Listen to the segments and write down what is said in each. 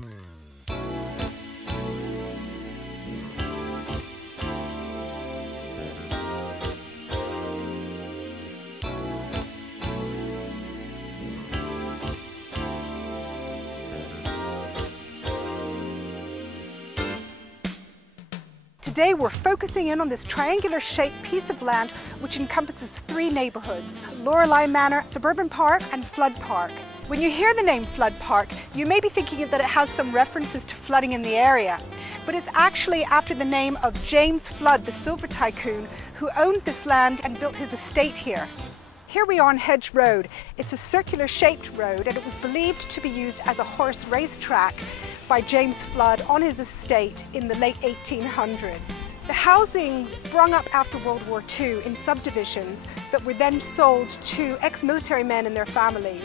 Today we're focusing in on this triangular-shaped piece of land which encompasses 3 neighbourhoods: Lorelei Manor, Suburban Park and Flood Park. When you hear the name Flood Park, you may be thinking that it has some references to flooding in the area, but it's actually after the name of James Flood, the silver tycoon, who owned this land and built his estate here. Here we are on Hedge Road. It's a circular-shaped road and it was believed to be used as a horse racetrack by James Flood on his estate in the late 1800s. The housing sprung up after World War II in subdivisions that were then sold to ex-military men and their families.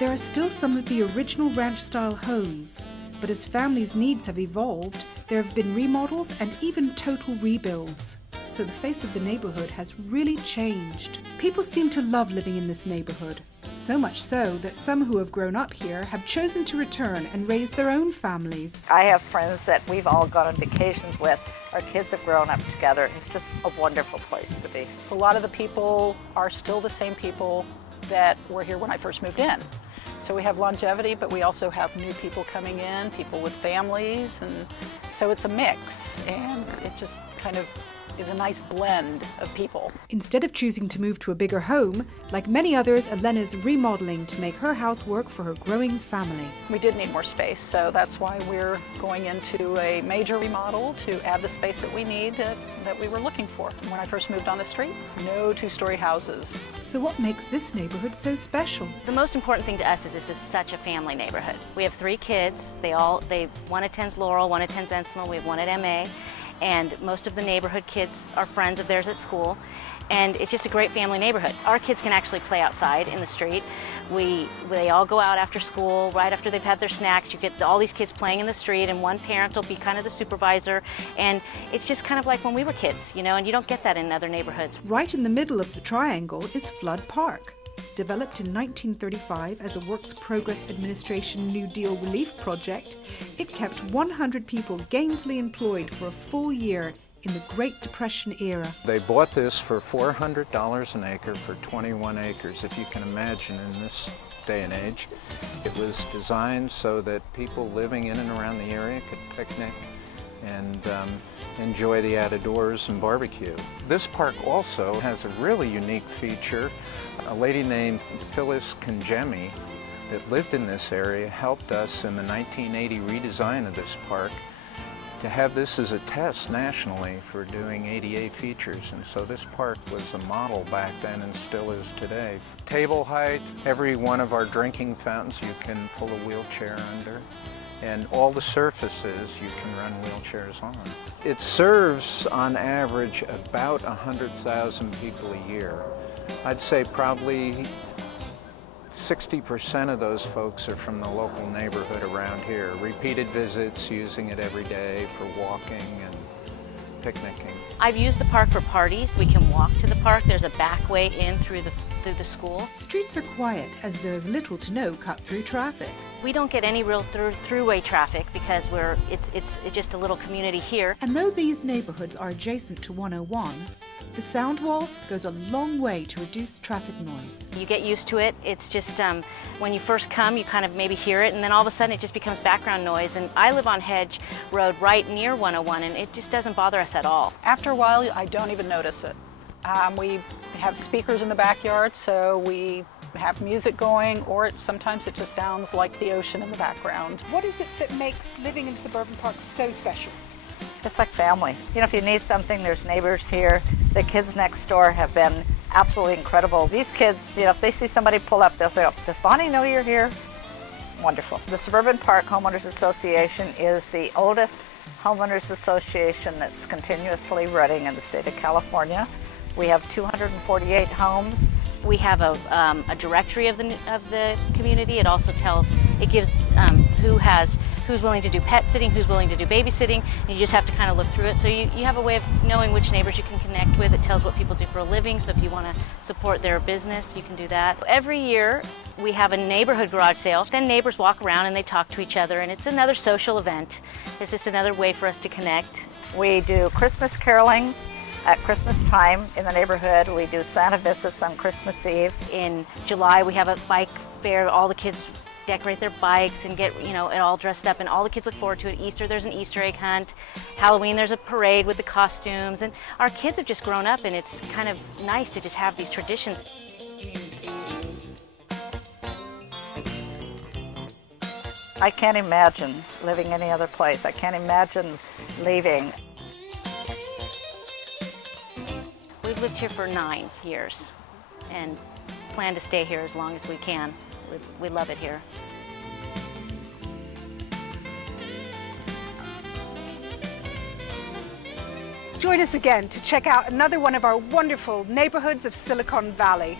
There are still some of the original ranch-style homes, but as families' needs have evolved, there have been remodels and even total rebuilds. So the face of the neighborhood has really changed. People seem to love living in this neighborhood, so much so that some who have grown up here have chosen to return and raise their own families. I have friends that we've all gone on vacations with. Our kids have grown up together. It's just a wonderful place to be. A lot of the people are still the same people that were here when I first moved in. So we have longevity, but we also have new people coming in, people with families, and so it's a mix, and it just kind of is a nice blend of people. Instead of choosing to move to a bigger home, like many others, Elena's remodeling to make her house work for her growing family. We did need more space, so that's why we're going into a major remodel to add the space that we need that we were looking for. When I first moved on the street, no 2-story houses. So what makes this neighborhood so special? The most important thing to us is this is such a family neighborhood. We have 3 kids. One attends Laurel, one attends Encinal, we have one at MA. And most of the neighborhood kids are friends of theirs at school, and it's just a great family neighborhood. Our kids can actually play outside in the street. They all go out after school, right after they've had their snacks. You get all these kids playing in the street, and one parent will be kind of the supervisor, and it's just kind of like when we were kids, you know, and you don't get that in other neighborhoods. Right in the middle of the triangle is Flood Park. Developed in 1935 as a Works Progress Administration New Deal relief project, it kept 100 people gainfully employed for a full year in the Great Depression era. They bought this for $400 an acre for 21 acres. If you can imagine, in this day and age, it was designed so that people living in and around the area could picnic and enjoy the outdoors and barbecue. This park also has a really unique feature. A lady named Phyllis Kangemi that lived in this area helped us in the 1980 redesign of this park to have this as a test nationally for doing ADA features, and so this park was a model back then and still is today. Table height, every one of our drinking fountains you can pull a wheelchair under, and all the surfaces you can run wheelchairs on. It serves on average about 100,000 people a year. I'd say probably 60% of those folks are from the local neighborhood around here. Repeated visits, using it every day for walking and picnicking. I've used the park for parties. We can walk to the park. There's a back way in through the school. Streets are quiet as there is little to no cut-through traffic. We don't get any real throughway traffic because it's just a little community here. And though these neighborhoods are adjacent to 101, the sound wall goes a long way to reduce traffic noise. You get used to it. It's just when you first come, you kind of maybe hear it, and then all of a sudden it just becomes background noise. And I live on Hedge Road right near 101, and it just doesn't bother us at all. After a while, I don't even notice it. We have speakers in the backyard, so we have music going, or sometimes it just sounds like the ocean in the background. What is it that makes living in Suburban Park so special? It's like family. You know, if you need something, there's neighbors here. The kids next door have been absolutely incredible. These kids, you know, if they see somebody pull up, they'll say, "Oh, does Bonnie know you're here?" Wonderful. The Suburban Park Homeowners Association is the oldest homeowners association that's continuously running in the state of California. We have 248 homes. We have a directory of the community. It also gives who's willing to do pet sitting, who's willing to do babysitting, and you just have to kind of look through it. So you have a way of knowing which neighbors you can connect with. It tells what people do for a living, so if you want to support their business, you can do that. Every year we have a neighborhood garage sale. Then neighbors walk around and they talk to each other, and it's another social event. It's just another way for us to connect. We do Christmas caroling at Christmas time in the neighborhood. We do Santa visits on Christmas Eve. In July we have a bike fair. All the kids decorate their bikes and get, it all dressed up, and all the kids look forward to it. Easter, there's an Easter egg hunt. Halloween, there's a parade with the costumes, and our kids have just grown up, and it's kind of nice to just have these traditions. I can't imagine living any other place. I can't imagine leaving. We've lived here for 9 years and plan to stay here as long as we can. We love it here. Join us again to check out another one of our wonderful neighborhoods of Silicon Valley.